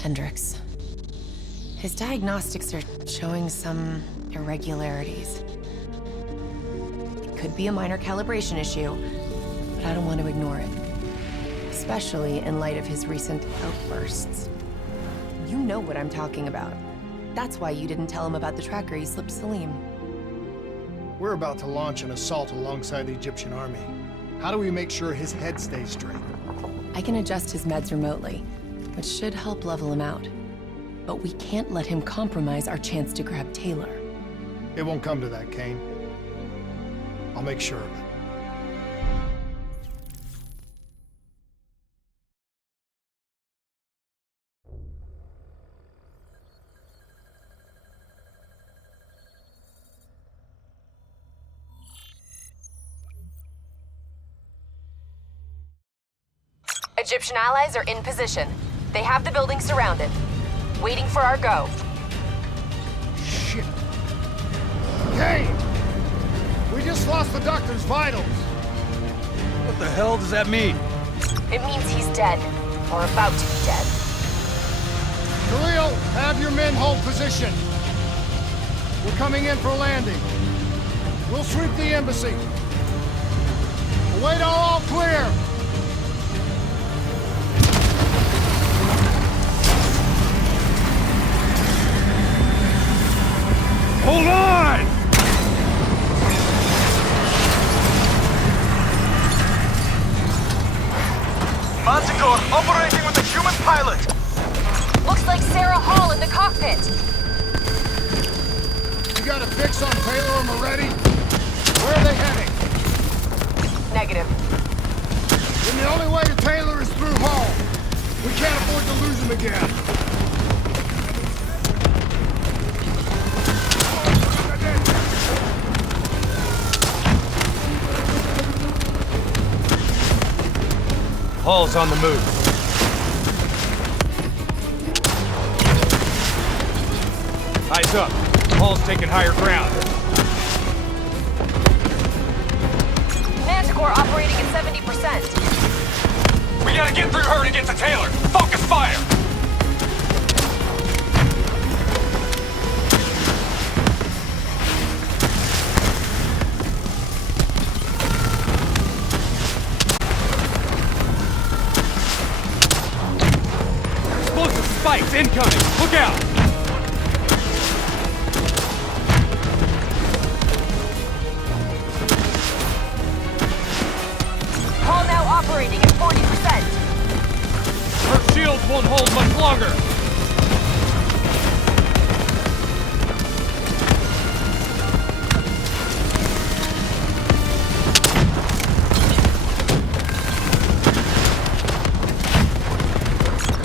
Hendricks. His diagnostics are showing some irregularities. It could be a minor calibration issue, but I don't want to ignore it. Especially in light of his recent outbursts. You know what I'm talking about. That's why you didn't tell him about the tracker you slipped Salim. We're about to launch an assault alongside the Egyptian army. How do we make sure his head stays straight? I can adjust his meds remotely, which should help level him out. But we can't let him compromise our chance to grab Taylor. It won't come to that, Kane. I'll make sure of it. Egyptian allies are in position. They have the building surrounded, waiting for our go. Shit. Kane! We just lost the doctor's vitals. What the hell does that mean? It means he's dead, or about to be dead. Khalil, have your men hold position. We're coming in for landing. We'll sweep the embassy. Await all clear. Hold on! Manticore operating with a human pilot! Looks like Sarah Hall in the cockpit. You got a fix on Taylor and Moretti? Where are they heading? Negative. Then the only way to Taylor is through Hall. We can't afford to lose him again. Hall's on the move. Eyes up. Hall's taking higher ground. Manticore operating at 70%. We gotta get through her to get to Taylor! Focus fire! Explosive spikes incoming! Look out! Hall now operating at 40%. Her shields won't hold much longer!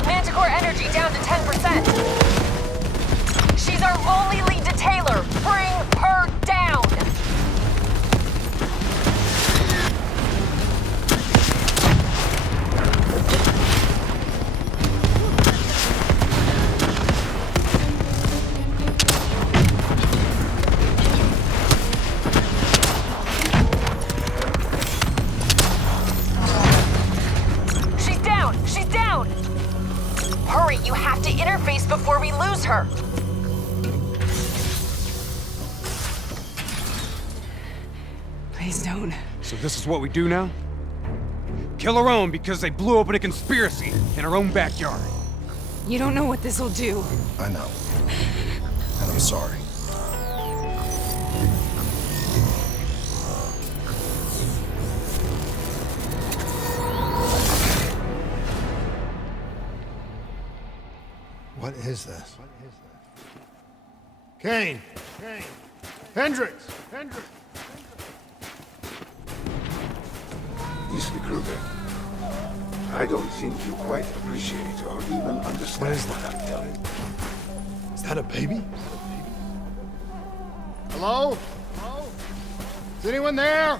Manticore energy down to 10%. She's our only lead to Taylor. Bring her down. She's down. She's down. Hurry, you have to interface before we lose her. Please don't. So this is what we do now? Kill our own because they blew open a conspiracy in our own backyard. You don't know what this'll do. I know. And I'm sorry. What is this? Kane! Kane! Hendricks! Hendricks! Mr. Kruger, I don't think you quite appreciate or even understand What is what that? I'm telling you. Is that a baby? Hello? Hello? Is anyone there? I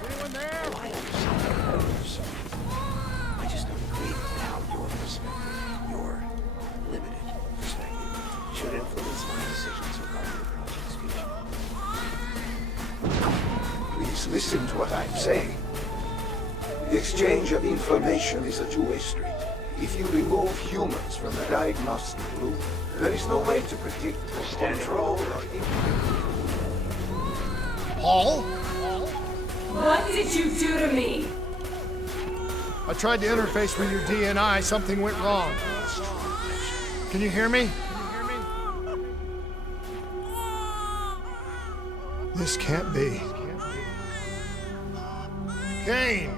just don't agree with how your perspective, your limited perspective, should influence my decisions regarding the project's future. Please listen to what I'm saying. The exchange of information is a two-way street. If you remove humans from the diagnostic loop, there is no way to predict or control or influence. Paul? What did you do to me? I tried to interface with your DNI. Something went wrong. Can you hear me? This can't be. Kane!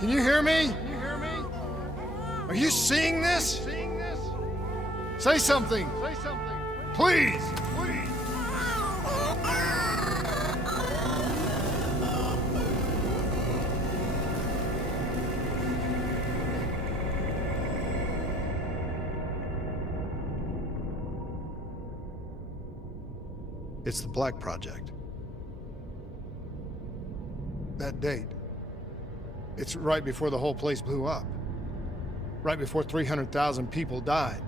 Can you hear me? Are you seeing this? Say something! Please! It's the Black Project. That date. It's right before the whole place blew up. Right before 300,000 people died.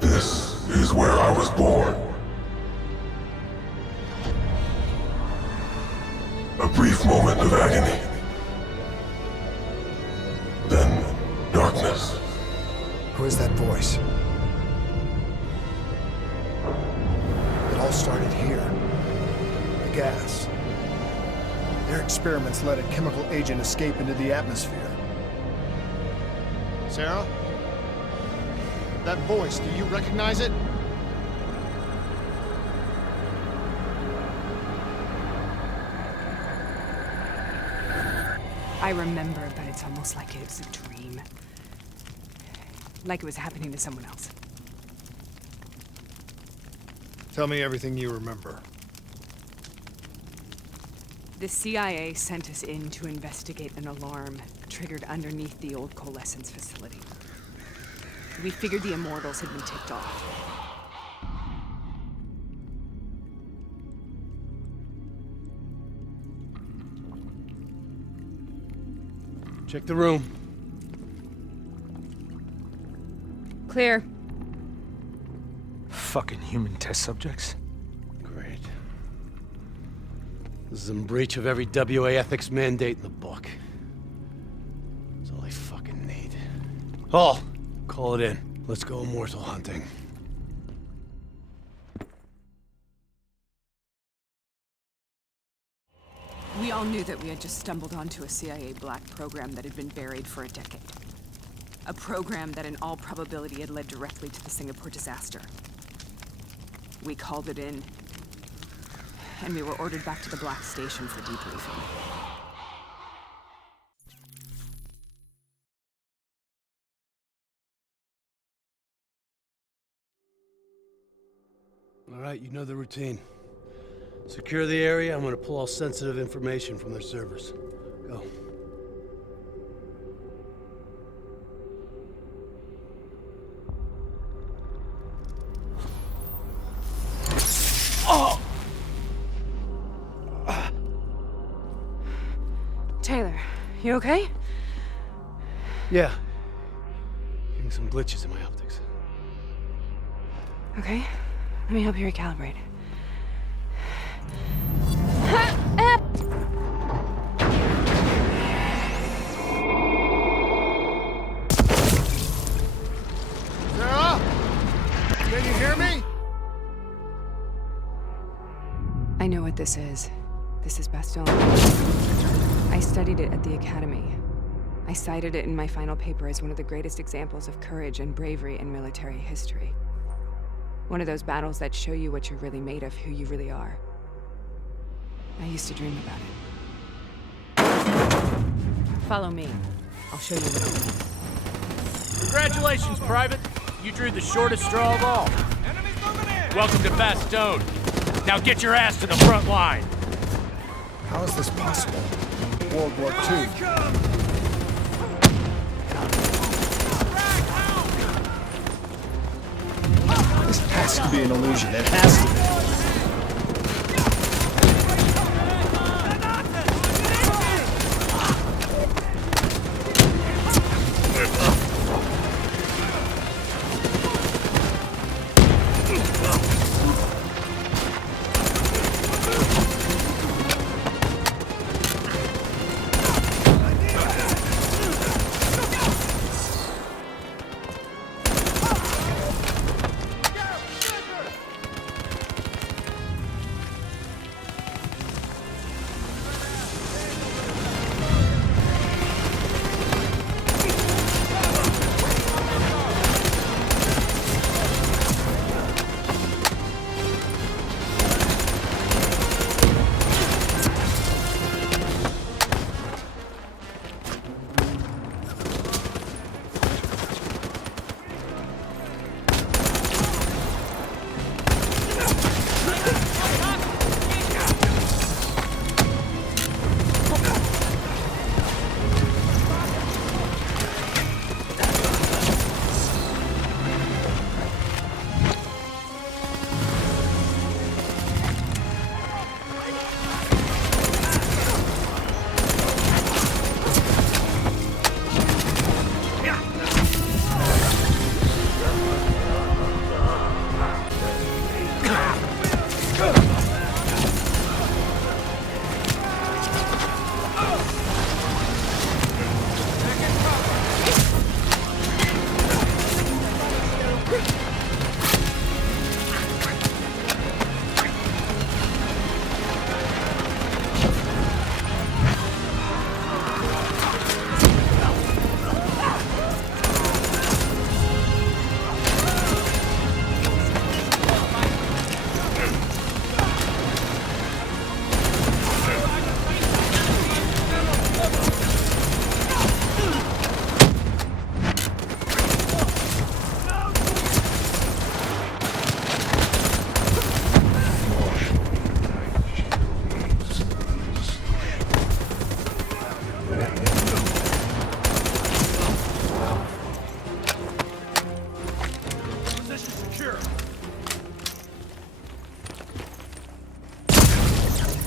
This is where I was born. A brief moment of agony. Then darkness. Who is that voice? It all started here. The gas. Their experiments let a chemical agent escape into the atmosphere. Sarah? That voice, do you recognize it? I remember, but it's almost like it was a dream. Like it was happening to someone else. Tell me everything you remember. The CIA sent us in to investigate an alarm triggered underneath the old coalescence facility. We figured the Immortals had been tipped off. Check the room. Clear. Fucking human test subjects. Great. This is in breach of every WA ethics mandate in the book. That's all I fucking need. Hall, call it in. Let's go immortal hunting. We all knew that we had just stumbled onto a CIA black program that had been buried for a decade. A program that in all probability had led directly to the Singapore disaster. We called it in, and we were ordered back to the Black Station for debriefing. All right, you know the routine. Secure the area. I'm gonna pull all sensitive information from their servers. Go. Taylor, you okay? Yeah. Getting some glitches in my optics. Okay, let me help you recalibrate. Sarah? Can you hear me? I know what this is. This is Bastion. I studied it at the Academy. I cited it in my final paper as one of the greatest examples of courage and bravery in military history. One of those battles that show you what you're really made of, who you really are. I used to dream about it. Follow me. I'll show you what I mean. Congratulations, Private. You drew the shortest straw of all. Welcome to Bastogne. Now get your ass to the front line. How is this possible? World War II. This has to be an illusion. It has to be.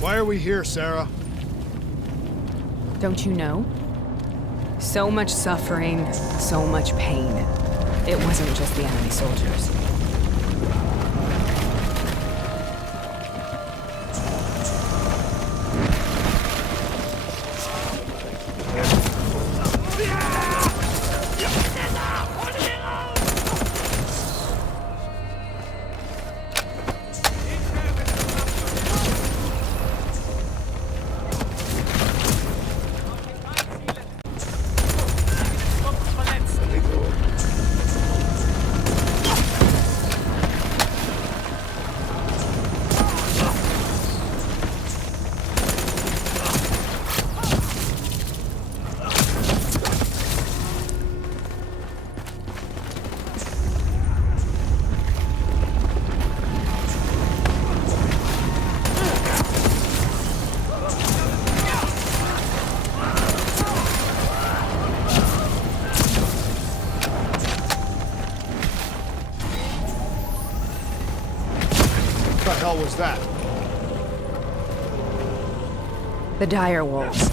Why are we here, Sarah? Don't you know? So much suffering, so much pain. It wasn't just the enemy soldiers. What the hell was that? The dire wolves.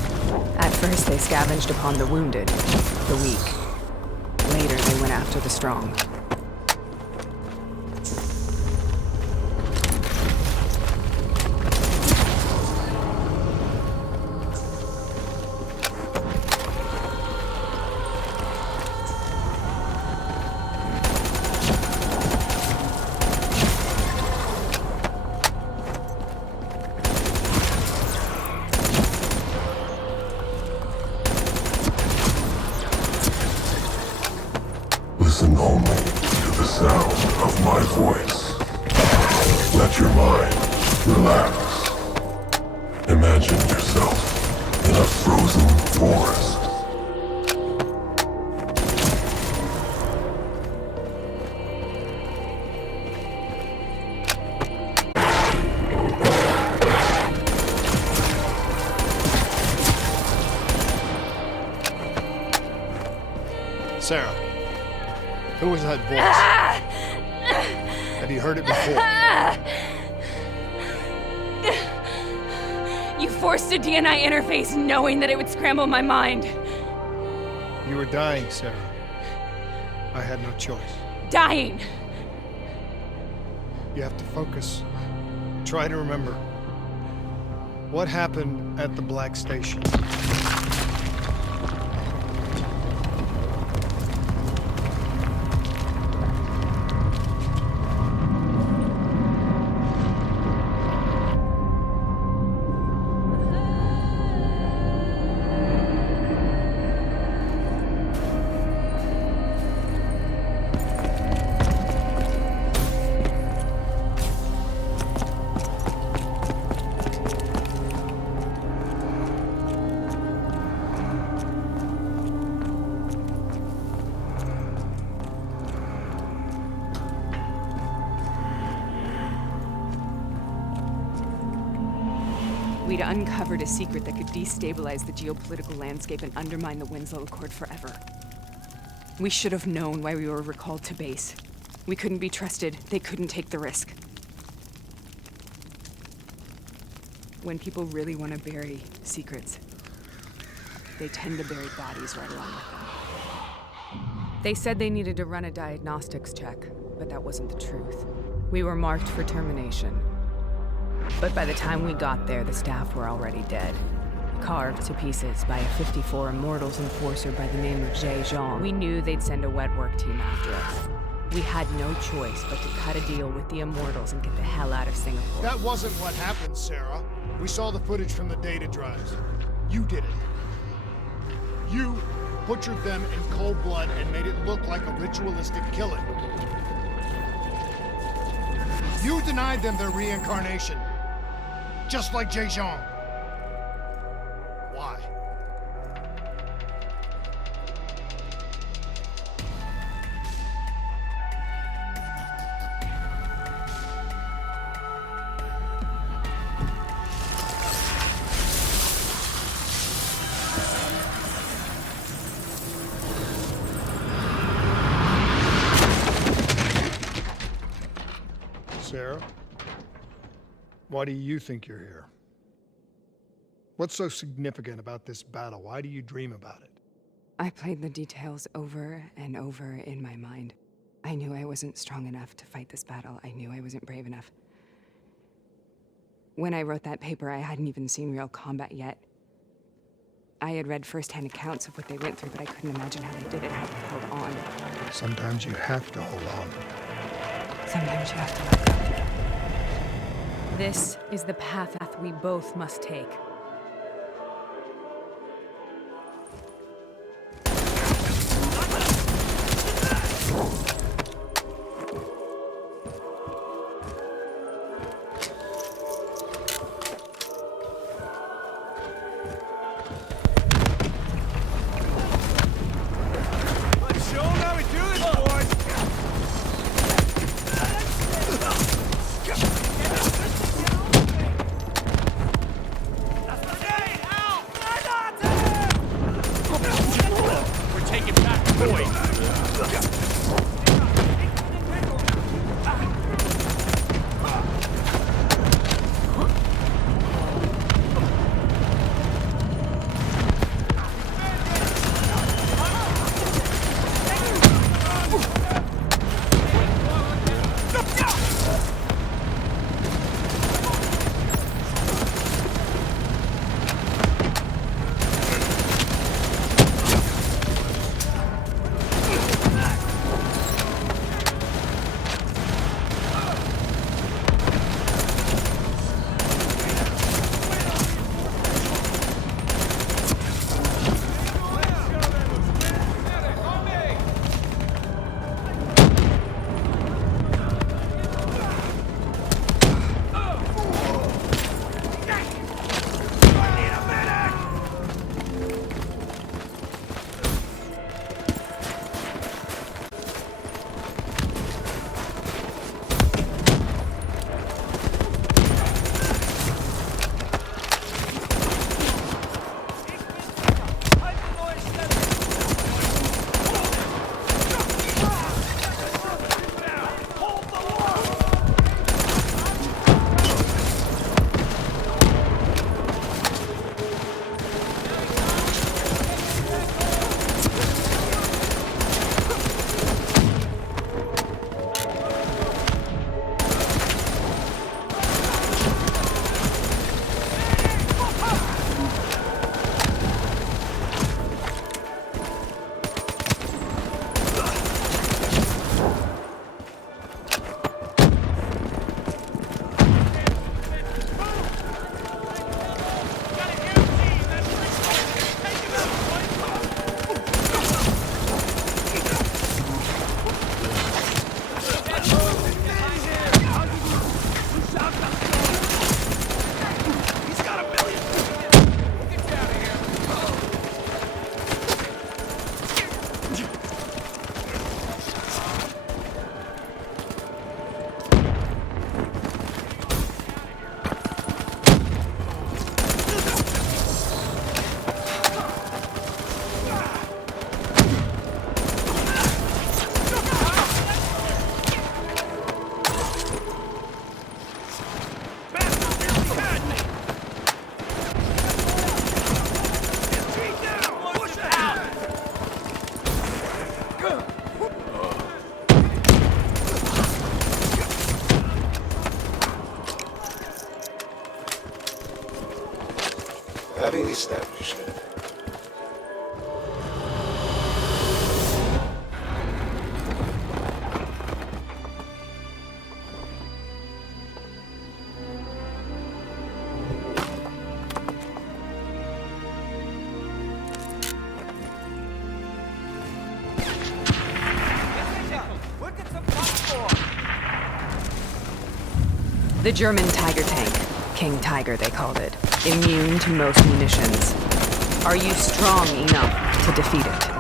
At first they scavenged upon the wounded, the weak. Later they went after the strong. Listen only to the sound of my voice. Let your mind relax. Imagine yourself in a frozen forest. Sarah, who was that voice? Have you heard it before? You forced a DNI interface knowing that it would scramble my mind. You were dying, Sarah. I had no choice. Dying! You have to focus. Try to remember. What happened at the Black Station? We'd uncovered a secret that could destabilize the geopolitical landscape and undermine the Winslow Accord forever. We should have known why we were recalled to base. We couldn't be trusted. They couldn't take the risk. When people really want to bury secrets, they tend to bury bodies right along with them. They said they needed to run a diagnostics check, but that wasn't the truth. We were marked for termination. But by the time we got there, the staff were already dead. Carved to pieces by a 54 Immortals enforcer by the name of Jay Zhang. We knew they'd send a wet work team after us. We had no choice but to cut a deal with the Immortals and get the hell out of Singapore. That wasn't what happened, Sarah. We saw the footage from the data drives. You did it. You butchered them in cold blood and made it look like a ritualistic killing. You denied them their reincarnation. Just like Jay Zhang. Why? Sarah? Why do you think you're here? What's so significant about this battle? Why do you dream about it? I played the details over and over in my mind. I knew I wasn't strong enough to fight this battle. I knew I wasn't brave enough. When I wrote that paper, I hadn't even seen real combat yet. I had read first-hand accounts of what they went through, but I couldn't imagine how they did it, how they held on. Sometimes you have to hold on. Sometimes you have to let go. This is the path we both must take. Having established that, The German Tiger tank. King Tiger, they called it. Immune to most munitions. Are you strong enough to defeat it?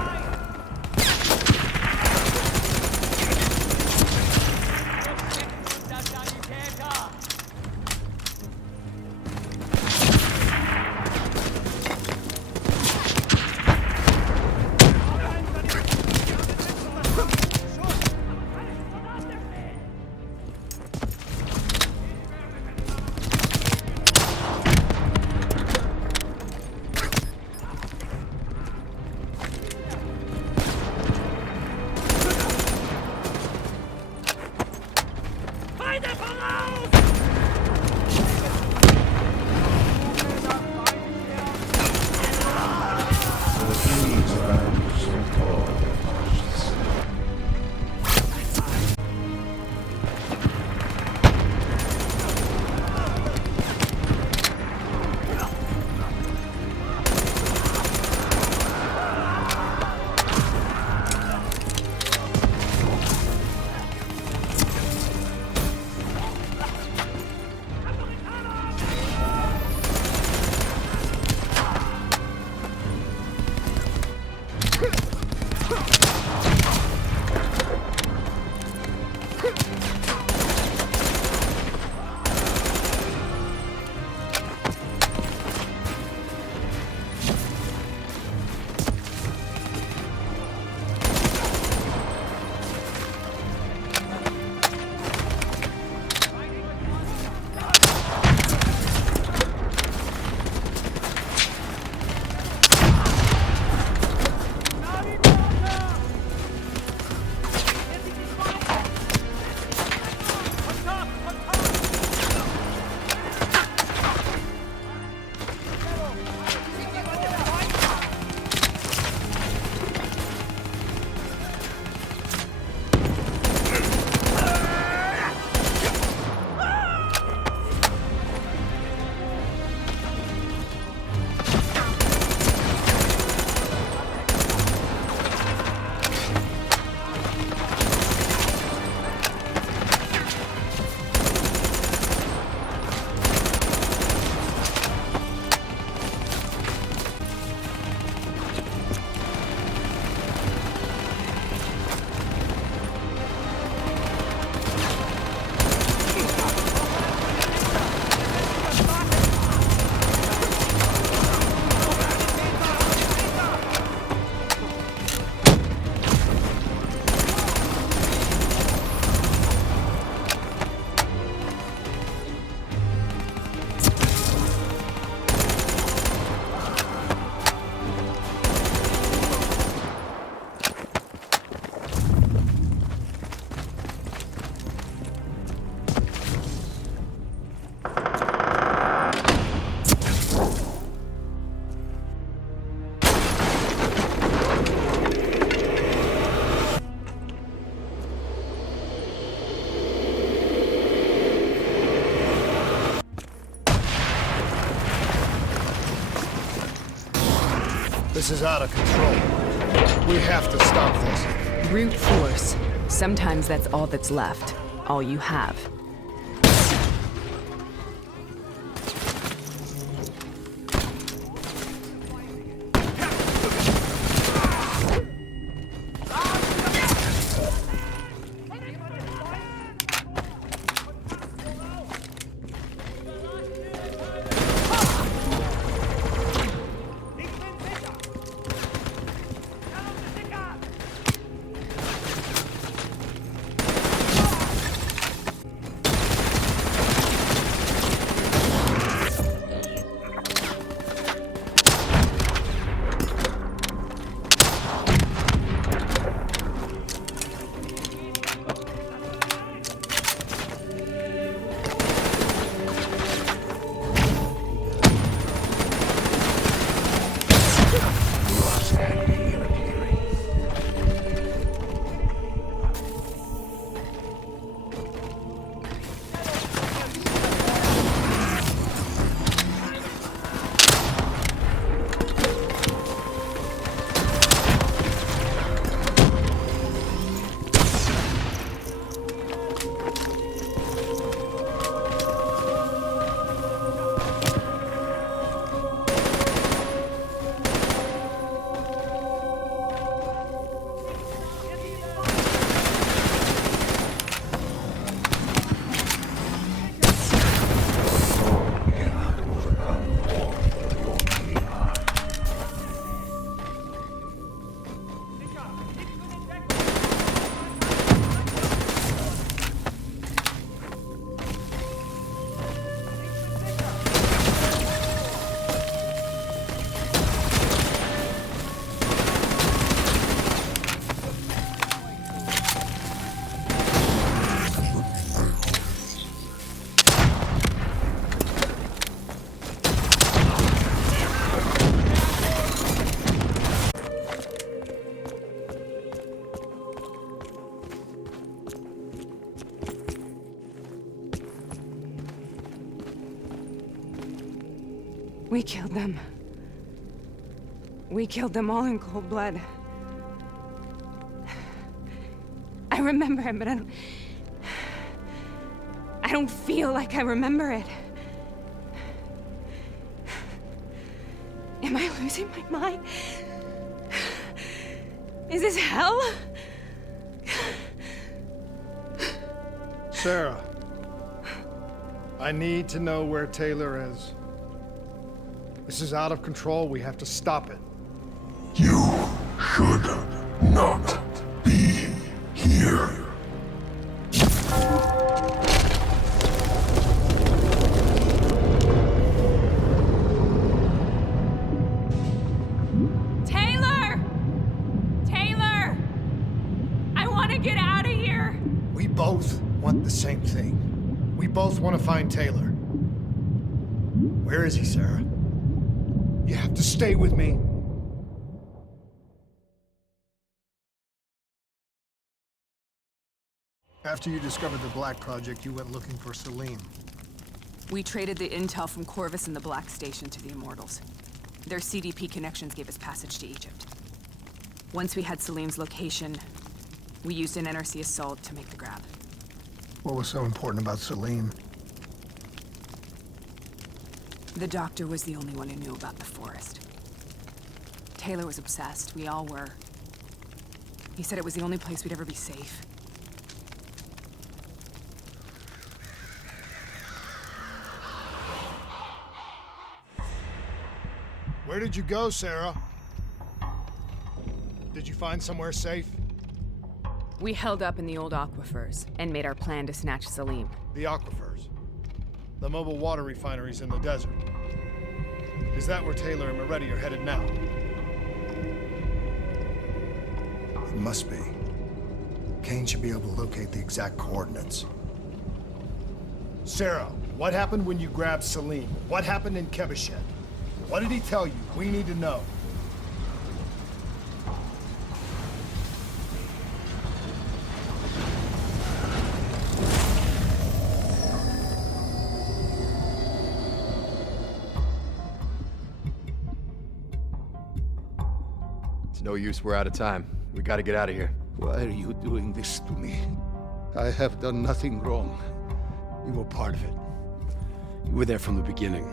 This is out of control. We have to stop this. Brute force. Sometimes that's all that's left. All you have. We killed them. We killed them all in cold blood. I remember it, but I don't feel like I remember it. Am I losing my mind? Is this hell? Sarah, I need to know where Taylor is. This is out of control. We have to stop it. You should not be here. Taylor! Taylor! I want to get out of here! We both want the same thing. We both want to find Taylor. Where is he, Sarah? You have to stay with me. After you discovered the Black Project, you went looking for Salim. We traded the intel from Corvus and the Black Station to the Immortals. Their CDP connections gave us passage to Egypt. Once we had Salim's location, we used an NRC assault to make the grab. What was so important about Salim? The doctor was the only one who knew about the forest. Taylor was obsessed. We all were. He said it was the only place we'd ever be safe. Where did you go, Sarah? Did you find somewhere safe? We held up in the old aquifers and made our plan to snatch Salim. The aquifers. The mobile water refineries in the desert. Is that where Taylor and Moretti are headed now? It must be. Kane should be able to locate the exact coordinates. Sarah, what happened when you grabbed Salim? What happened in Kebeshet? What did he tell you? We need to know. It's no use, we're out of time. We gotta get out of here. Why are you doing this to me? I have done nothing wrong. You were part of it. You were there from the beginning.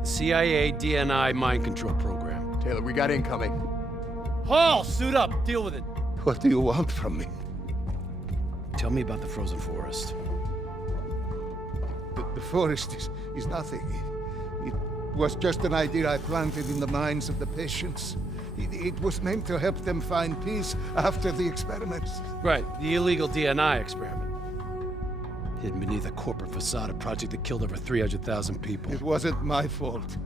The CIA DNI mind control program. Taylor, we got incoming. Paul, suit up. Deal with it. What do you want from me? Tell me about the frozen forest. The forest is nothing. It was just an idea I planted in the minds of the patients. It was meant to help them find peace after the experiments. Right, the illegal DNI experiment. Hidden beneath a corporate facade, a project that killed over 300,000 people. It wasn't my fault.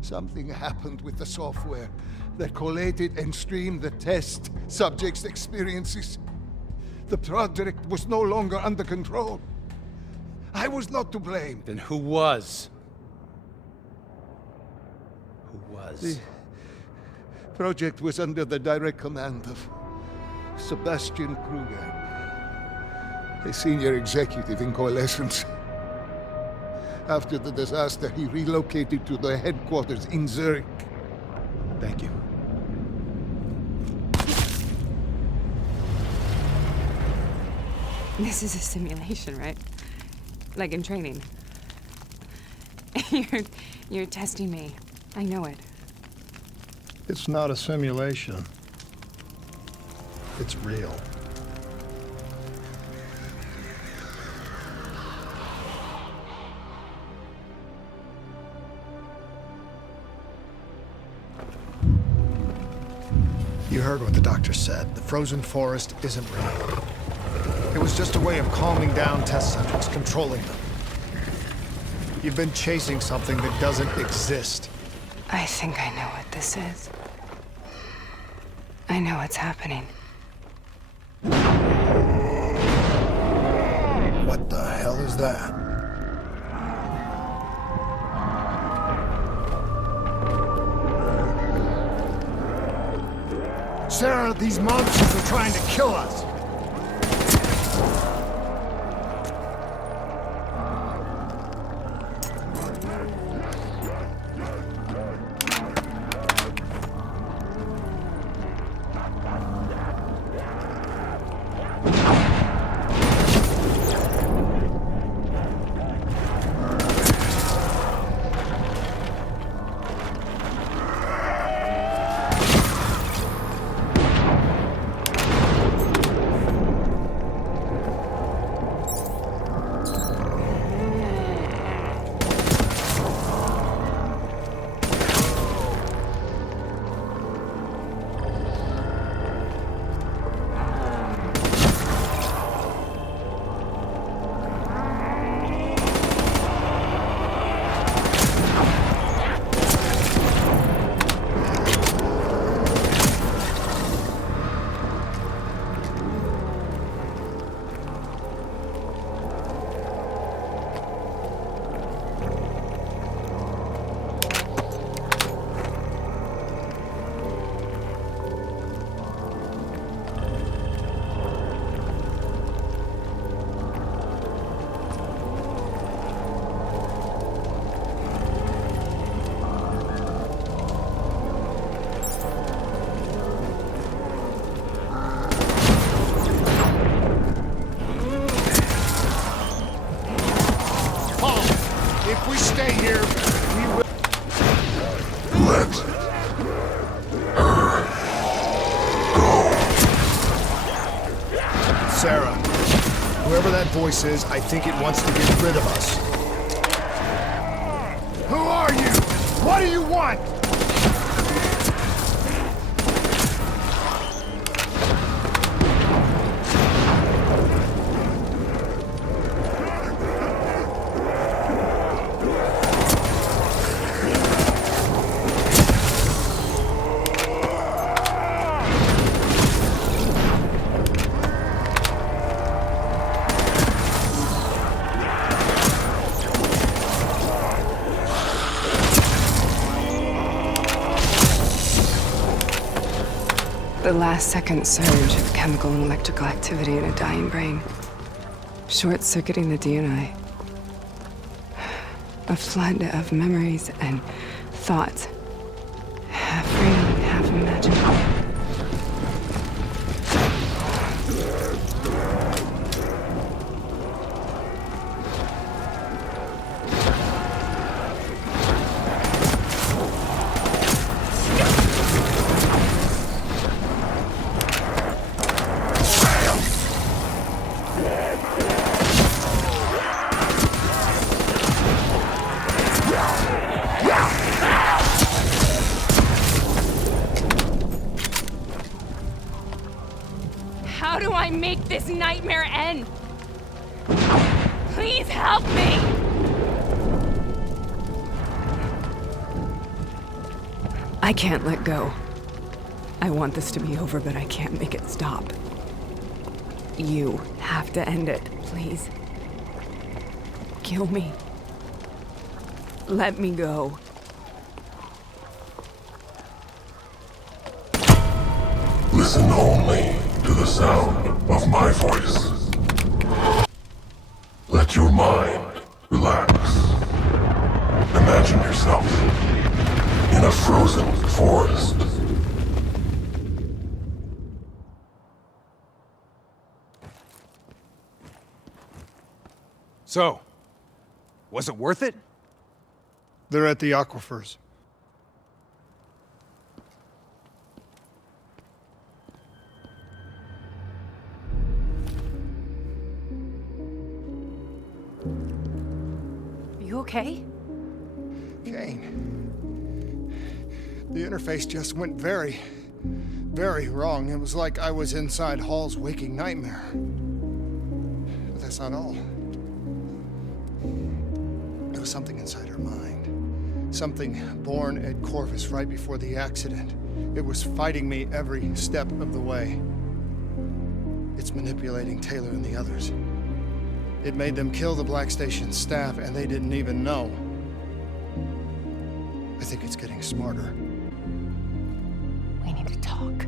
Something happened with the software that collated and streamed the test subjects' experiences. The project was no longer under control. I was not to blame. Then who was? Who was? The project was under the direct command of Sebastian Kruger, a senior executive in Coalescence. After the disaster, he relocated to the headquarters in Zurich. Thank you. This is a simulation, right? Like in training. You're testing me. I know it. It's not a simulation. It's real. You heard what the doctor said. The frozen forest isn't real. It was just a way of calming down test subjects, controlling them. You've been chasing something that doesn't exist. I think I know what this is. I know what's happening. What the hell is that? Sarah, these monsters are trying to kill us. Whoever that voice is, I think it wants to get rid of us. Who are you? What do you want? The last-second surge of chemical and electrical activity in a dying brain. Short-circuiting the DNA. A flood of memories and thoughts. Half real and half imagined. How do I make this nightmare end? Please help me! I can't let go. I want this to be over, but I can't make it stop. You have to end it, please. Kill me. Let me go. Listen only to the sound of my voice. Let your mind relax. Imagine yourself in a frozen forest. So, was it worth it? They're at the aquifers. You okay? Kane. The interface just went very, very wrong. It was like I was inside Hall's waking nightmare. But that's not all. There was something inside her mind. Something born at Corvus right before the accident. It was fighting me every step of the way. It's manipulating Taylor and the others. It made them kill the Black Station staff, and they didn't even know. I think it's getting smarter. We need to talk.